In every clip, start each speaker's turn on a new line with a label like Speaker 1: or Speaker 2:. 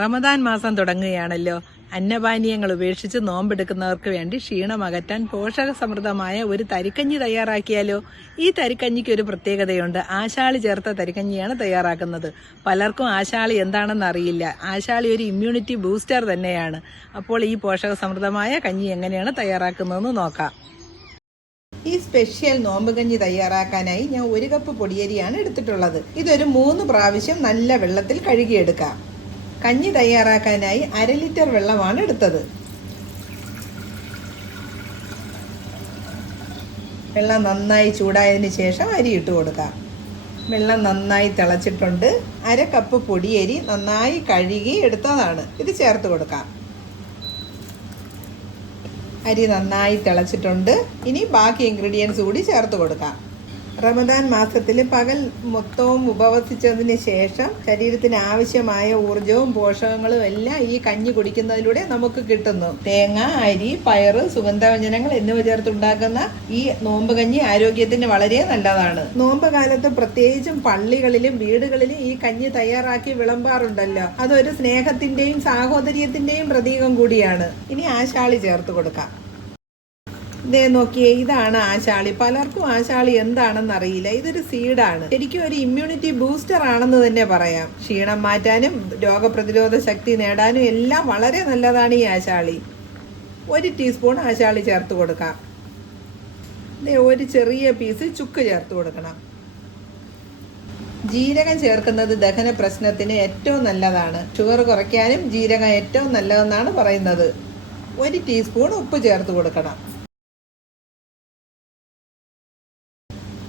Speaker 1: റമദാൻ മാസം തുടങ്ങുകയാണല്ലോ. അന്നപാനീയങ്ങൾ ഉപേക്ഷിച്ച് നോമ്പെടുക്കുന്നവർക്ക് വേണ്ടി ക്ഷീണം അകറ്റാൻ പോഷക സമൃദ്ധമായ ഒരു തരിക്കഞ്ഞി തയ്യാറാക്കിയാലോ? ഈ തരിക്കഞ്ഞിക്ക് ഒരു പ്രത്യേകതയുണ്ട്. ആശാളി ചേർത്ത തരിക്കഞ്ഞിയാണ് തയ്യാറാക്കുന്നത്. പലർക്കും ആശാളി എന്താണെന്ന് അറിയില്ല. ആശാളി ഒരു ഇമ്മ്യൂണിറ്റി ബൂസ്റ്റർ തന്നെയാണ്. അപ്പോൾ ഈ പോഷക സമൃദ്ധമായ കഞ്ഞി എങ്ങനെയാണ് തയ്യാറാക്കുന്നതെന്ന് നോക്കാം. ഈ സ്പെഷ്യൽ നോമ്പ് കഞ്ഞി തയ്യാറാക്കാനായി ഞാൻ ഒരു കപ്പ് പൊടിയരിയാണ് എടുത്തിട്ടുള്ളത്. ഇതൊരു മൂന്ന് പ്രാവശ്യം നല്ല വെള്ളത്തിൽ കഴുകിയെടുക്കാം. കഞ്ഞി തയ്യാറാക്കാനായി അര ലിറ്റർ വെള്ളമാണ് എടുത്തത്. വെള്ളം നന്നായി ചൂടായതിന് ശേഷം അരി ഇട്ട് കൊടുക്കാം. വെള്ളം നന്നായി തിളച്ചിട്ടുണ്ട്. അര കപ്പ് പൊടിയരി നന്നായി കഴുകി എടുത്തതാണ്. ഇത് ചേർത്ത് കൊടുക്കാം. അരി നന്നായി തിളച്ചിട്ടുണ്ട്. ഇനി ബാക്കി ഇൻഗ്രീഡിയൻസ് കൂടി ചേർത്ത് കൊടുക്കാം. റമദാൻ മാസത്തിൽ പകൽ മൊത്തവും ഉപവസിച്ചതിന് ശേഷം ശരീരത്തിന് ആവശ്യമായ ഊർജവും പോഷകങ്ങളും എല്ലാം ഈ കഞ്ഞി കുടിക്കുന്നതിലൂടെ നമുക്ക് കിട്ടുന്നു. തേങ്ങ അരി പയറ് സുഗന്ധവ്യഞ്ജനങ്ങൾ എന്നിവ ചേർത്തുണ്ടാക്കുന്ന ഈ നോമ്പ് കഞ്ഞി ആരോഗ്യത്തിന് വളരെ നല്ലതാണ്. നോമ്പ് കാലത്ത് പ്രത്യേകിച്ചും പള്ളികളിലും വീടുകളിലും ഈ കഞ്ഞി തയ്യാറാക്കി വിളമ്പാറുണ്ടല്ലോ. അതൊരു സ്നേഹത്തിന്റെയും സാഹോദര്യത്തിന്റെയും പ്രതീകം കൂടിയാണ്. ഇനി ആശാളി ചേർത്ത് കൊടുക്കാം. ദേ നോക്കിയേ ഇതാണ് ആശാളി. പലർക്കും ആശാളി എന്താണെന്ന് അറിയില്ല ഇതൊരു സീഡാണ്. ശരിക്കും ഒരു ഇമ്മ്യൂണിറ്റി ബൂസ്റ്റർ ആണെന്ന് തന്നെ പറയാം. ക്ഷീണം മാറ്റാനും രോഗപ്രതിരോധ ശക്തി നേടാനും എല്ലാം വളരെ നല്ലതാണ് ഈ ആശാളി. ഒരു ടീസ്പൂൺ ആശാളി ചേർത്ത് കൊടുക്കാം. ഒരു ചെറിയ പീസ് ചുക്ക് ചേർത്ത് കൊടുക്കണം. ജീരകം ചേർക്കുന്നത് ദഹന പ്രശ്നത്തിന് ഏറ്റവും നല്ലതാണ്. ഷുഗർ കുറയ്ക്കാനും ജീരകം ഏറ്റവും നല്ലതെന്നാണ് പറയുന്നത്. ഒരു ടീസ്പൂൺ ഉപ്പ് ചേർത്ത് കൊടുക്കണം.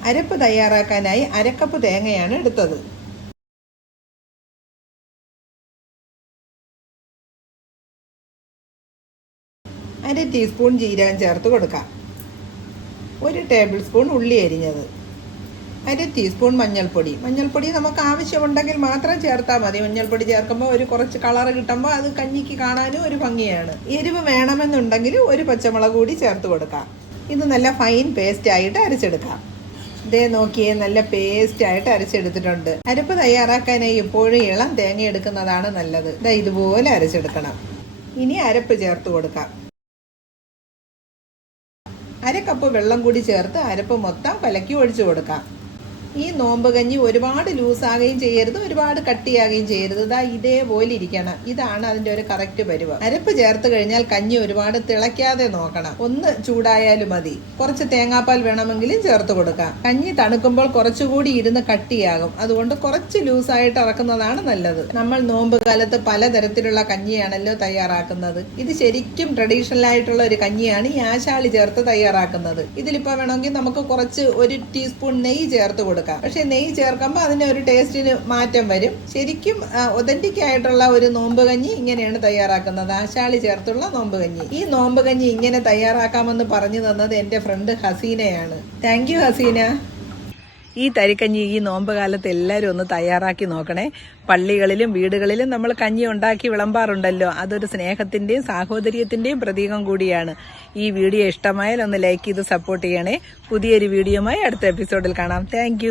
Speaker 1: അരപ്പ് തയ്യാറാക്കാനായി അരക്കപ്പ് തേങ്ങയാണ് എടുത്തത്. അര ടീസ്പൂൺ ജീരകം ചേർത്ത് കൊടുക്കാം. ഒരു ടേബിൾ സ്പൂൺ ഉള്ളി അരിഞ്ഞത്. അര ടീസ്പൂൺ മഞ്ഞൾപ്പൊടി. മഞ്ഞൾപ്പൊടി നമുക്ക് ആവശ്യമുണ്ടെങ്കിൽ മാത്രം ചേർത്താൽ മതി. മഞ്ഞൾപ്പൊടി ചേർക്കുമ്പോൾ ഒരു കുറച്ച് കളർ കിട്ടുമ്പോൾ അത് കഞ്ഞിക്ക് കാണാനും ഒരു ഭംഗിയാണ്. എരിവ് വേണമെന്നുണ്ടെങ്കിൽ ഒരു പച്ചമുളക് കൂടി ചേർത്ത് കൊടുക്കാം. ഇത് നല്ല ഫൈൻ പേസ്റ്റ് ആയിട്ട് അരച്ചെടുക്കാം. ഇതേ നോക്കിയേ നല്ല പേസ്റ്റ് ആയിട്ട് അരച്ചെടുത്തിട്ടുണ്ട്. അരപ്പ് തയ്യാറാക്കാനായി എപ്പോഴും ഇളം തേങ്ങ എടുക്കുന്നതാണ് നല്ലത്. ഇതാ ഇതുപോലെ അരച്ചെടുക്കണം. ഇനി അരപ്പ് ചേർത്ത് കൊടുക്കാം. അര കപ്പ് വെള്ളം കൂടി ചേർത്ത് അരപ്പ് മൊത്തം കലക്കി ഒഴിച്ചു കൊടുക്കാം. ഈ നോമ്പ് കഞ്ഞി ഒരുപാട് ലൂസാകുകയും ചെയ്യരുത് ഒരുപാട് കട്ടിയാകുകയും ചെയ്യരുത്. ഇതാ ഇതേപോലെ ഇരിക്കണം. ഇതാണ് അതിന്റെ ഒരു കറക്റ്റ് പരുവ. അരപ്പ് ചേർത്ത് കഴിഞ്ഞാൽ കഞ്ഞി ഒരുപാട് തിളയ്ക്കാതെ നോക്കണം. ഒന്ന് ചൂടായാലും മതി. കുറച്ച് തേങ്ങാപ്പാൽ വേണമെങ്കിലും ചേർത്ത് കൊടുക്കാം. കഞ്ഞി തണുക്കുമ്പോൾ കുറച്ചുകൂടി ഇരുന്ന് കട്ടിയാകും. അതുകൊണ്ട് കുറച്ച് ലൂസായിട്ട് ഇറക്കുന്നതാണ് നല്ലത്. നമ്മൾ നോമ്പ് കാലത്ത് പലതരത്തിലുള്ള കഞ്ഞിയാണല്ലോ തയ്യാറാക്കുന്നത്. ഇത് ശരിക്കും ട്രഡീഷണൽ ആയിട്ടുള്ള ഒരു കഞ്ഞിയാണ് ഈ ആശാളി ചേർത്ത് തയ്യാറാക്കുന്നത്. ഇതിലിപ്പോ വേണമെങ്കിൽ നമുക്ക് കുറച്ച് ഒരു ടീസ്പൂൺ നെയ്യ് ചേർത്ത് കൊടുക്കാം. പക്ഷെ നെയ്യ് ചേർക്കുമ്പോൾ അതിന് ഒരു ടേസ്റ്റിന് മാറ്റം വരും. ശരിക്കും ഒതന്റിക് ആയിട്ടുള്ള ഒരു നോമ്പ് കഞ്ഞി ഇങ്ങനെയാണ് തയ്യാറാക്കുന്നത്. ആശാളി ചേർത്തുള്ള നോമ്പ് കഞ്ഞി ഈ നോമ്പ് കഞ്ഞി ഇങ്ങനെ തയ്യാറാക്കാമെന്ന് പറഞ്ഞു തന്നത് എന്റെ ഫ്രണ്ട് ഹസീനയാണ്. Thank you Haseena. ഈ തരിക്കഞ്ഞി ഈ നോമ്പ് കാലത്ത് എല്ലാവരും ഒന്ന് തയ്യാറാക്കി നോക്കണേ. പള്ളികളിലും വീടുകളിലും നമ്മൾ കഞ്ഞി ഉണ്ടാക്കി വിളമ്പാറുണ്ടല്ലോ. അതൊരു സ്നേഹത്തിന്റെയും സാഹോദര്യത്തിന്റെയും പ്രതീകം കൂടിയാണ്. ഈ വീഡിയോ ഇഷ്ടമായാൽ ഒന്ന് ലൈക്ക് ചെയ്ത് സപ്പോർട്ട് ചെയ്യണേ. പുതിയൊരു വീഡിയോയുമായി അടുത്ത എപ്പിസോഡിൽ കാണാം. താങ്ക്